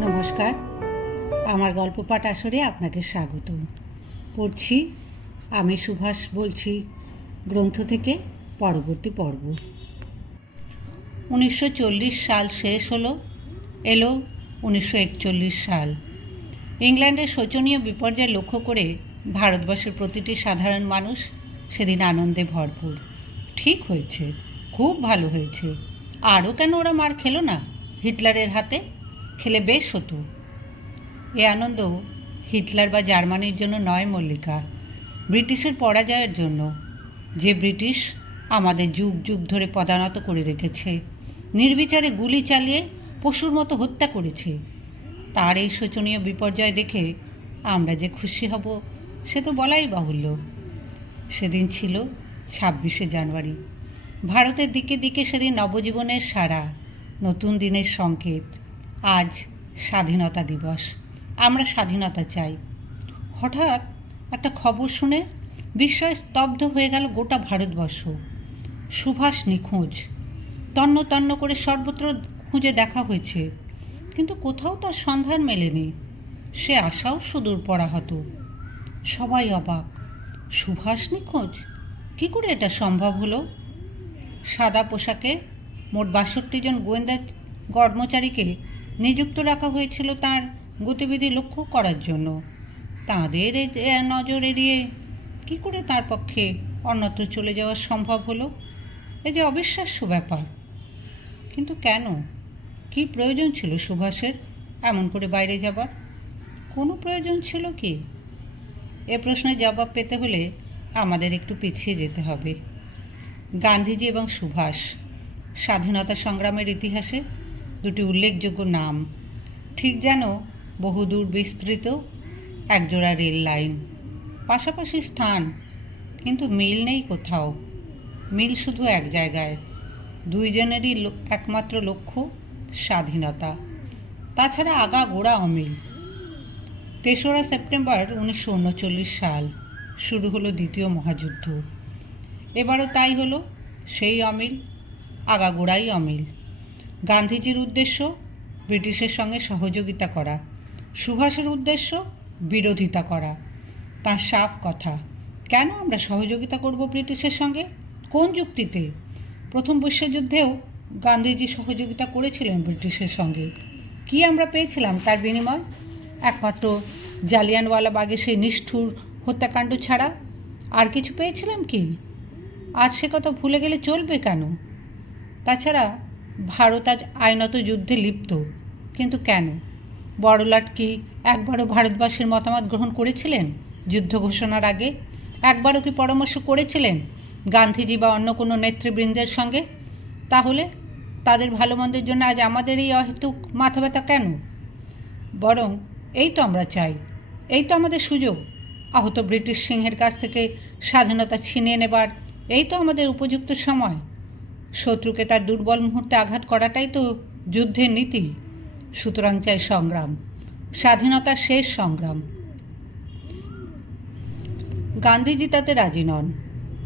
নমস্কার। আমার গল্প পাঠ আসরে আপনাকে স্বাগত পড়ছি, আমি সুভাষ বলছি, গ্রন্থ থেকে পরবর্তী পর্ব। উনিশশো চল্লিশ সাল শেষ হলো, এলো উনিশশো একচল্লিশ সাল। ইংল্যান্ডের শোচনীয় বিপর্যয় লক্ষ্য করে ভারতবর্ষের প্রতিটি সাধারণ মানুষ সেদিন আনন্দে ভরপুর। ঠিক হয়েছে, খুব ভালো হয়েছে। আরও কেন ওরা মার খেলো না হিটলারের হাতে? খেলে বেশ হতো। এ আনন্দ হিটলার বা জার্মানির জন্য নয় মল্লিকা। ব্রিটিশের পরাজয়ের জন্য। যে ব্রিটিশ আমাদের যুগ যুগ ধরে পদানত করে রেখেছে, নির্বিচারে গুলি চালিয়ে পশুর মতো হত্যা করেছে, তার এই শোচনীয় বিপর্যয় দেখে আমরা যে খুশি হব, সে তো বলাই বাহুল্য। সেদিন ছিল ছাব্বিশে জানুয়ারি। ভারতের দিকে দিকে সেদিন নবজীবনের সারা, নতুন দিনের সংকেত। আজ স্বাধীনতা দিবস। আমরা স্বাধীনতা চাই। হঠাৎ একটা খবর শুনে বিস্ময়ে স্তব্ধ হয়ে গেল গোটা ভারতবর্ষ। সুভাষ নিখোঁজ। তন্ন তন্ন করে সর্বত্র খুঁজে দেখা হয়েছে। কিন্তু কোথাও তার সন্ধান মেলেনি। সে আশাও সুদূর পড়া হতো সবাই অবাক। সুভাষ নিখোঁজ? কী করে এটা সম্ভব হলো? সাদা পোশাকে মোট বাষট্টি জন গোয়েন্দা কর্মচারীকে নিযুক্ত রাখা হয়েছিল তার গতিবিধি লক্ষ্য করার জন্য। তাঁদের নজর এড়িয়ে কী করে তার পক্ষে অন্যত্র চলে যাওয়া সম্ভব হলো? এ যে অবিশ্বাস্য ব্যাপার। কিন্তু কেন? কি প্রয়োজন ছিল সুভাষের এমন করে বাইরে যাবার? কোনো প্রয়োজন ছিল কি? এ প্রশ্নের জবাব পেতে হলে আমাদের একটু পিছিয়ে যেতে হবে। গান্ধীজি এবং সুভাষ স্বাধীনতা সংগ্রামের ইতিহাসে দুটি উল্লেখযোগ্য নাম। ঠিক যেন বহুদূর বিস্তৃত একজোড়া রেল লাইন। পাশাপাশি স্থান, কিন্তু মিল নেই কোথাও। মিল শুধু এক জায়গায়। দুইজনেরই একমাত্র লক্ষ্য স্বাধীনতা। তাছাড়া আগা গোড়া অমিল। তেসরা সেপ্টেম্বর উনিশশো উনচল্লিশ সাল, শুরু হলো দ্বিতীয় মহাযুদ্ধ। এবারও তাই হলো সেই অমিল আগাগোড়াই অমিল। গান্ধীজির উদ্দেশ্য, ব্রিটিশের সঙ্গে সহযোগিতা করা। সুভাষের উদ্দেশ্য, বিরোধিতা করা। তার সাফ কথা। কেন আমরা সহযোগিতা করব ব্রিটিশের সঙ্গে? কোন যুক্তিতে? প্রথম বিশ্বযুদ্ধেও গান্ধীজি সহযোগিতা করেছিলেন ব্রিটিশের সঙ্গে। কি আমরা পেয়েছিলাম তার বিনিময়? একমাত্র জালিয়ানওয়ালাবাগে সেই নিষ্ঠুর হত্যাকাণ্ড ছাড়া। আর কিছু পেয়েছিলাম কি? আজ সে কথা ভুলে গেলে চলবে কেন? তাছাড়া ভারত আজ আইনত যুদ্ধে লিপ্ত। কিন্তু কেন? বড়লাট কি একবারও ভারতবাসীর মতামত গ্রহণ করেছিলেন? যুদ্ধ ঘোষণার আগে একবারও কি পরামর্শ করেছিলেন গান্ধীজি বা অন্য কোনো নেতৃবৃন্দের সঙ্গে? তাহলে তাদের ভালো মন্দের জন্য আজ আমাদের এই অহেতুক মাথা ব্যথা কেন? বরং এই তো আমরা চাই, এই তো আমাদের সুযোগ। আহত ব্রিটিশ সিংহের কাছ থেকে স্বাধীনতা ছিনিয়ে নেবার, এই তো আমাদের উপযুক্ত সময়। শত্রুকে তার দুর্বল মুহূর্তে আঘাত করাটাই তো যুদ্ধের নীতি। সুতরাং চাই সংগ্রাম। স্বাধীনতার শেষ সংগ্রাম। গান্ধীজি তাতে রাজি নন।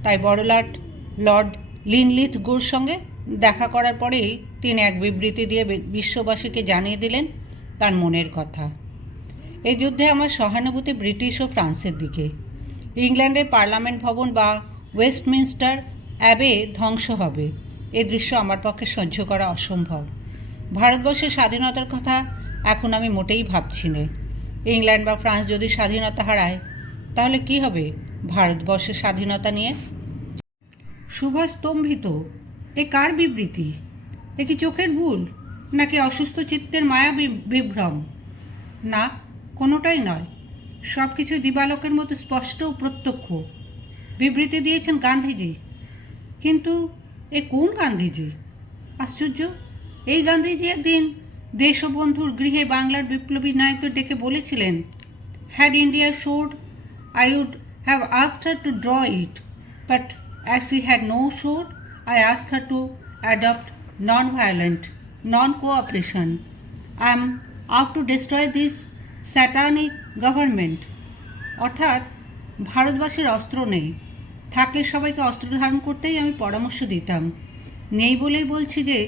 তাই বড়লাট লর্ড লিনলিথ গুর সঙ্গে দেখা করার পরেই তিনি এক বিবৃতি দিয়ে বিশ্ববাসীকে জানিয়ে দিলেন তার মনের কথা। এই যুদ্ধে আমার সহানুভূতি ব্রিটিশ ও ফ্রান্সের দিকে। ইংল্যান্ডের পার্লামেন্ট ভবন বা ওয়েস্টমিনস্টার অ্যাবে ধ্বংস হবে। এ দৃশ্য আমার পক্ষে সহ্য করা অসম্ভব। ভারতবর্ষের স্বাধীনতার কথা এখন আমি মোটেই ভাবছি না। ইংল্যান্ড বা ফ্রান্স যদি স্বাধীনতা হারায়, তাহলে কি হবে ভারতবর্ষের স্বাধীনতা নিয়ে? সুভাষ স্তম্ভিত, এ কার বিবৃতি? এ কি চোখের ভুল, নাকি অসুস্থ চিত্তের মায়া বিভ্রম? না, কোনোটাই নয়। সব কিছু দিবালোকের মতো স্পষ্ট ও প্রত্যক্ষ। বিবৃতি দিয়েছেন গান্ধীজি। কিন্তু এ কোন গান্ধীজি? আশ্চর্য। এই গান্ধীজি একদিন দেশবন্ধুর গৃহে বাংলার বিপ্লবী নায়কদের ডেকে বলেছিলেন had India showed I would have hesitated to draw it but as you had now showed I hesitated to adopt non violent non cooperation I am up to destroy this satanic government অর্থাৎ ভারতবাসীর অস্ত্র নেই। থাকলে সবাইকে অস্ত্র ধারণ করতেই আমি পরামর্শ দিতাম। নেই বলেই বলছি যে,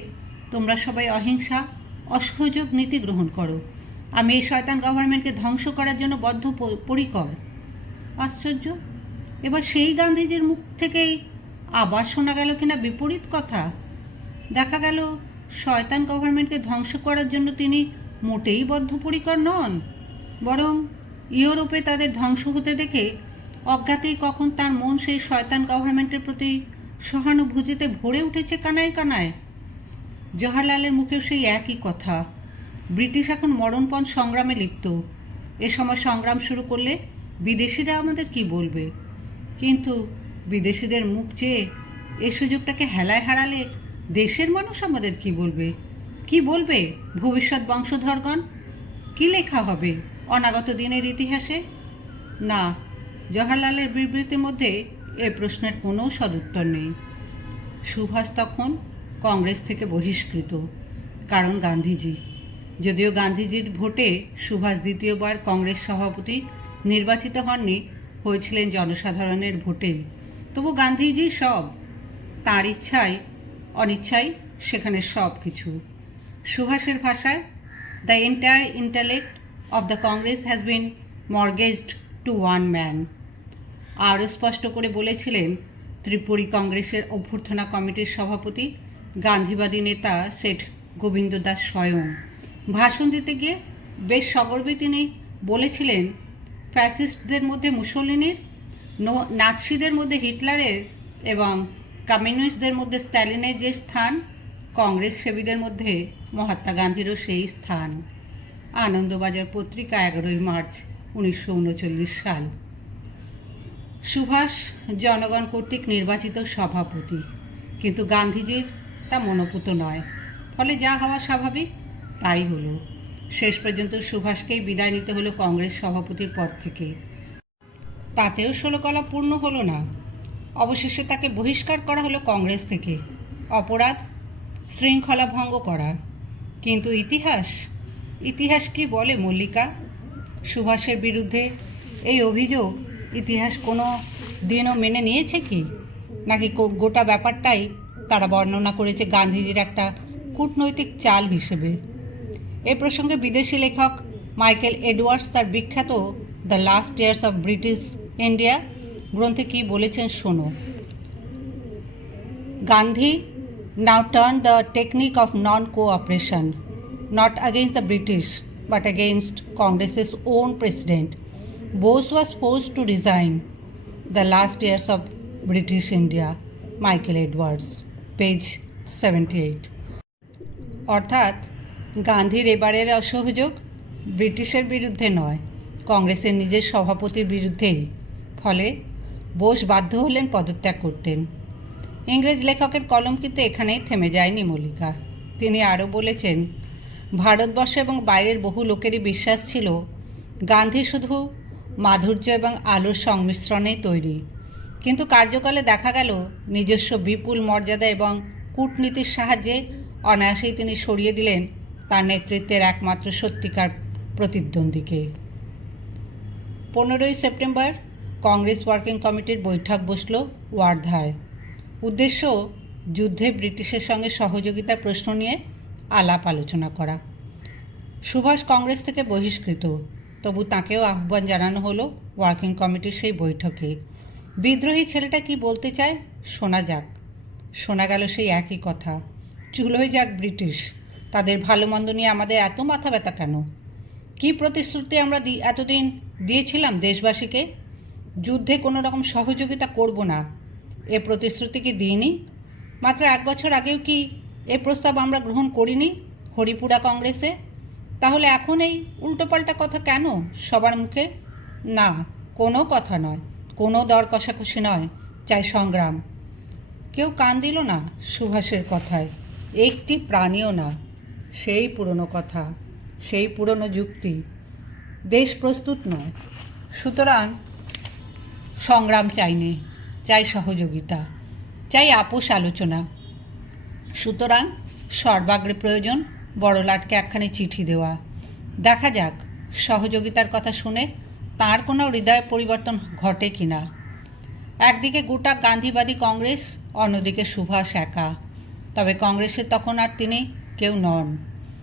তোমরা সবাই অহিংসা, অসহযোগ নীতি গ্রহণ করো। আমি এই শয়তান গভর্নমেন্টকে ধ্বংস করার জন্য বদ্ধ পরিকর। আশ্চর্য? এবার সেই গান্ধীজির মুখ থেকেই আবার শোনা গেল কিনা বিপরীত কথা। দেখা গেল, শয়তান গভর্নমেন্টকে ধ্বংস করার জন্য তিনি মোটেই বদ্ধপরিকর নন। বরং ইউরোপে তাদের ধ্বংস হতে দেখে অজ্ঞাতেই কখন তার মন সেই শয়তান গভর্নমেন্টের প্রতি সহানুভূতিতে ভরে উঠেছে কানায় কানায়। জওয়াহরলালের মুখেও সেই একই কথা। ব্রিটিশ এখন মরণপণ সংগ্রামে লিপ্ত। এ সময় সংগ্রাম শুরু করলে বিদেশিরা আমাদের কি বলবে? কিন্তু বিদেশিদের মুখ চেয়ে এ সুযোগটাকে হেলায় হারালে দেশের মানুষ আমাদের কি বলবে? কি বলবে ভবিষ্যৎ বংশধরগণ? কি লেখা হবে অনাগত দিনের ইতিহাসে? না জওহরলালের বিবৃতির মধ্যে এ প্রশ্নের কোনো সদুত্তর নেই। সুভাষ তখন কংগ্রেস থেকে বহিষ্কৃত, কারণ গান্ধীজি। যদিও গান্ধীজির ভোটে সুভাষ দ্বিতীয়বার কংগ্রেস সভাপতি নির্বাচিত হননি, হয়েছিলেন জনসাধারণের ভোটেই তবু গান্ধীজি সব, তাঁর ইচ্ছায় অনিচ্ছায় সেখানে সব কিছু। সুভাষের ভাষায়, the entire intellect of the Congress has been mortgaged to one man. আরও স্পষ্ট করে বলেছিলেন, ত্রিপুরী কংগ্রেসের অভ্যর্থনা কমিটির সভাপতি গান্ধীবাদী নেতা সেঠ গোবিন্দ দাস স্বয়ং। ভাষণ দিতে গিয়ে বেশ সগর্বে তিনি বলেছিলেন, ফ্যাসিস্টদের মধ্যে মুসলিনের নাৎসিদের মধ্যে হিটলারের এবং কমিউনিস্টদের মধ্যে স্ট্যালিনের যে স্থান, কংগ্রেস সেবীদের মধ্যে মহাত্মা গান্ধীরও সেই স্থান। আনন্দবাজার পত্রিকা এগারোই মার্চ। উনিশশো উনচল্লিশ সাল। সুভাষ জনগণ কর্তৃক নির্বাচিত সভাপতি। কিন্তু গান্ধীজির তা মনোপুত নয়। ফলে যা হওয়া স্বাভাবিক, তাই হলো। শেষ পর্যন্ত সুভাষকেই বিদায় নিতে হলো কংগ্রেস সভাপতির পদ থেকে। তাতেও ষোলো কলা পূর্ণ হলো না। অবশেষে তাকে বহিষ্কার করা হলো কংগ্রেস থেকে। অপরাধ, শৃঙ্খলা ভঙ্গ করা। কিন্তু ইতিহাস ইতিহাস কি বলে মল্লিকা? সুভাষের বিরুদ্ধে এই অভিযোগ? ইতিহাস কোনো দিনও মেনে নিয়েছে কি? নাকি গোটা ব্যাপারটাই তারা বর্ণনা করেছে গান্ধীজির একটা কূটনৈতিক চাল হিসেবে? এ প্রসঙ্গে বিদেশি লেখক মাইকেল এডওয়ার্ডস তার বিখ্যাত the last years of British India গ্রন্থে কী বলেছেন শোনো। Gandhi now turned the technique of non cooperation not against the British but against Congress's own president. Bose was forced to resign the last years of British India. Michael Edwards, page 78. অর্থাৎ গান্ধীর এবারের অসহযোগ ব্রিটিশের বিরুদ্ধে নয় কংগ্রেসের নিজের সভাপতির বিরুদ্ধেই ফলে বোস বাধ্য হলেন পদত্যাগ করতেন ইংরেজ লেখকের কলম কিন্তু এখানেই থেমে যায়নি মল্লিকা তিনি আরও বলেছেন ভারতবর্ষ এবং বাইরের বহু লোকেরই বিশ্বাস ছিল, গান্ধী শুধু মাধুর্য এবং আলোর সংমিশ্রণেই তৈরি। কিন্তু কার্যকালে দেখা গেল, নিজস্ব বিপুল মর্যাদা এবং কূটনীতির সাহায্যে অনায়াসেই তিনি সরিয়ে দিলেন তার নেতৃত্বের একমাত্র সত্যিকার প্রতিদ্বন্দ্বীকে। পনেরোই সেপ্টেম্বর কংগ্রেস ওয়ার্কিং কমিটির বৈঠক বসল ওয়ার্ধায়। উদ্দেশ্য, যুদ্ধে ব্রিটিশের সঙ্গে সহযোগিতার প্রশ্ন নিয়ে আলাপ আলোচনা করা। সুভাষ কংগ্রেস থেকে বহিষ্কৃত। তবু তাকেও আহ্বান জানানো হলো ওয়ার্কিং কমিটির সেই বৈঠকে। বিদ্রোহী ছেলেটা কি বলতে চায়? শোনা যাক। শোনা গেল সেই একই কথা। চুলোয় যাক ব্রিটিশ। তাদের ভালো মন্দ নিয়ে আমাদের এত মাথা ব্যথা কেন? কী প্রতিশ্রুতি আমরা এতদিন দিয়েছিলাম দেশবাসীকে? যুদ্ধে কোনো রকম সহযোগিতা করব না। এ প্রতিশ্রুতি কি দিইনি? মাত্র এক বছর আগেও কি এ প্রস্তাব আমরা গ্রহণ করিনি হরিপুরা কংগ্রেসে। তাহলে এখন এই উল্টোপাল্টা কথা কেন সবার মুখে? না, কোনো কথা নয়, কোনো দর কষাকষি নয়, চাই সংগ্রাম। কেউ কান দিল না সুভাষের কথায়, একটি প্রাণীও না, সেই পুরনো কথা, সেই পুরনো যুক্তি। দেশ প্রস্তুত নয়, সুতরাং সংগ্রাম চাইনি, চাই সহযোগিতা, চাই আপোষ আলোচনা সুতরাং সর্বাগ্রে প্রয়োজন বড়লাটকে একখানি চিঠি দেওয়া। দেখা যাক, সহযোগিতার কথা শুনে তার কোনো হৃদয় পরিবর্তন ঘটে কি না। একদিকে গোটা গান্ধীবাদী কংগ্রেস, অন্যদিকে সুভাষ একা। তবে কংগ্রেসের তখন আর তিনি কেউ নন।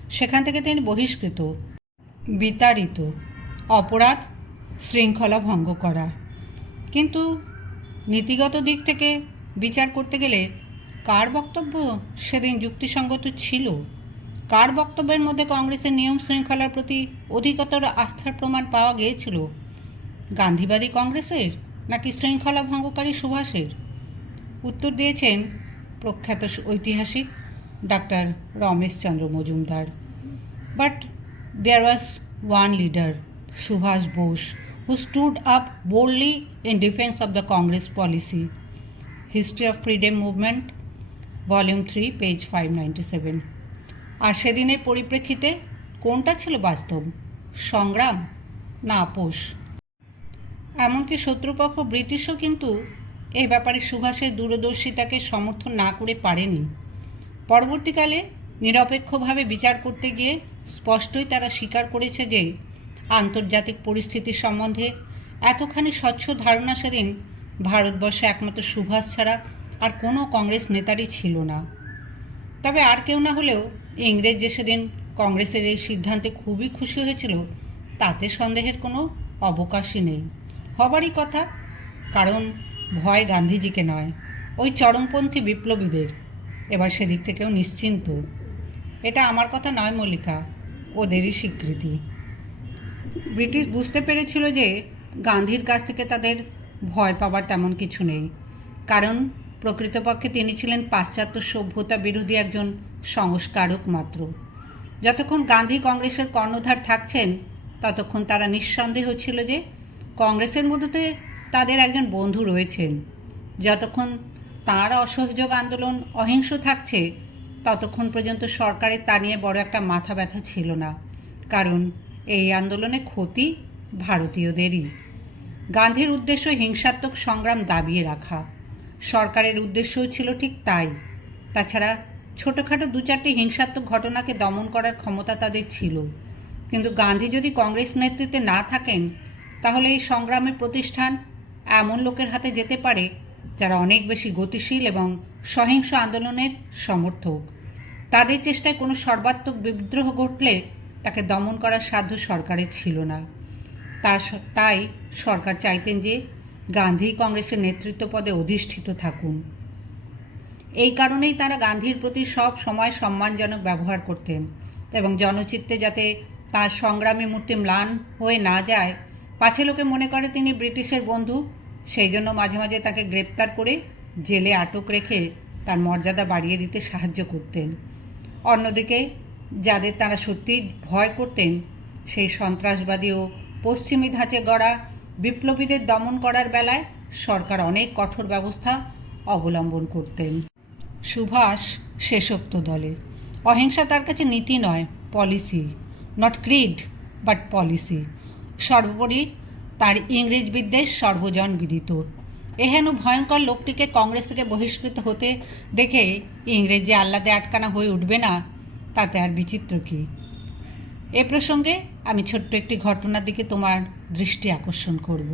সেখান থেকে তিনি বহিষ্কৃত, বিতাড়িত, অপরাধ শৃঙ্খলা ভঙ্গ করা। কিন্তু নীতিগত দিক থেকে বিচার করতে গেলে কার বক্তব্য? সেদিন যুক্তিসঙ্গত ছিল। কার বক্তব্যের মধ্যে কংগ্রেসের নিয়ম শৃঙ্খলার প্রতি অধিকতর আস্থার প্রমাণ পাওয়া গিয়েছিল? গান্ধীবাদী কংগ্রেসের নাকি শৃঙ্খলা ভঙ্গকারী সুভাষের? উত্তর দিয়েছেন প্রখ্যাত ঐতিহাসিক doctor Ramesh Chandra Majumdar. But there was one leader Subhas Bose who stood up boldly in defense of the Congress policy. History of Freedom Movement, Volume 3, page 597. আর সেদিনের পরিপ্রেক্ষিতে কোনটা ছিল বাস্তব? সংগ্রাম না আপোষ? এমনকি শত্রুপক্ষ ব্রিটিশও কিন্তু এই ব্যাপারে সুভাষের দূরদর্শিতাকে সমর্থন না করে পারেনি। পরবর্তীকালে নিরপেক্ষভাবে বিচার করতে গিয়ে স্পষ্টই তারা স্বীকার করেছে যে আন্তর্জাতিক পরিস্থিতি সম্বন্ধে এতখানি স্বচ্ছ ধারণা সেদিন ভারতবর্ষে একমাত্র সুভাষ ছাড়া আর কোনো কংগ্রেস নেতারই ছিল না। তবে আর কেউ না হলেও ইংরেজ যে সেদিন কংগ্রেসের এই সিদ্ধান্তে খুবই খুশি হয়েছিল, তাতে সন্দেহের কোনো অবকাশই নেই। হবারই কথা, কারণ ভয় গান্ধীজিকে নয়, ওই চরমপন্থী বিপ্লবীদের। এবার সেদিক থেকেও নিশ্চিন্ত। এটা আমার কথা নয়, মল্লিকা, ওদেরই স্বীকৃতি। ব্রিটিশ বুঝতে পেরেছিল যে গান্ধীর কাছ থেকে তাদের ভয় পাবার তেমন কিছু নেই, কারণ প্রকৃতপক্ষে তিনি ছিলেন পাশ্চাত্য সভ্যতা বিরোধী একজন সংস্কারক মাত্র। যতক্ষণ গান্ধী কংগ্রেসের কর্ণধার থাকছেন, ততক্ষণ তারা নিঃসন্দেহ ছিল যে কংগ্রেসের মধ্যে তাদের একজন বন্ধু রয়েছেন। যতক্ষণ তাঁর অসহযোগ আন্দোলন অহিংস থাকছে, ততক্ষণ পর্যন্ত সরকারের তা নিয়ে বড় একটা মাথা ব্যথা ছিল না, কারণ এই আন্দোলনে ক্ষতি ভারতীয়দেরই। গান্ধীর উদ্দেশ্য হিংসাত্মক সংগ্রাম দাবিয়ে রাখা। সরকারের উদ্দেশ্যও ছিল ঠিক তাই। তাছাড়া ছোটোখাটো দু চারটি হিংসাত্মক ঘটনাকে দমন করার ক্ষমতা তাদের ছিল। কিন্তু গান্ধী যদি কংগ্রেস নেতৃত্বে না থাকেন, তাহলে এই সংগ্রামের প্রতিষ্ঠান এমন লোকের হাতে যেতে পারে যারা অনেক বেশি গতিশীল এবং সহিংস আন্দোলনের সমর্থক। তাদের চেষ্টায় কোনো সর্বাত্মক বিদ্রোহ ঘটলে তাকে দমন করার সাধ্য সরকারের ছিল না। তার তাই সরকার চাইতেন যে গান্ধী কংগ্রেসের নেতৃত্ব পদে অধিষ্ঠিত থাকুন। এই কারণেই তারা গান্ধীর প্রতি সব সময় সম্মানজনক ব্যবহার করতেন এবং জনচিত্তে যাতে তার সংগ্রামী মূর্তি ম্লান হয়ে না যায়, পাছে লোকে মনে করে তিনি ব্রিটিশের বন্ধু, সেই জন্য মাঝে মাঝে তাকে গ্রেপ্তার করে জেলে আটক রেখে তার মর্যাদা বাড়িয়ে দিতে সাহায্য করতেন। অন্যদিকে যাদের তারা সত্যিই ভয় করতেন, সেই সন্ত্রাসবাদী ও পশ্চিমী ধাঁচে গড়া বিপ্লবীদের দমন করার বেলায় সরকার অনেক কঠোর ব্যবস্থা অবলম্বন করতেন। সুভাষ শেষোক্ত দলে। অহিংসা তার কাছে নীতি নয় policy not creed but policy সর্বোপরি তার ইংরেজ বিদ্বেষ সর্বজন বিদিত। এহেন ভয়ঙ্কর লোকটিকে কংগ্রেস থেকে বহিষ্কৃত হতে দেখে ইংরেজি আহ্লাদে আটকানা হয়ে উঠবে না, তাতে আর বিচিত্র কী? এ প্রসঙ্গে আমি ছোট্ট একটি ঘটনার দিকে তোমার দৃষ্টি আকর্ষণ করব।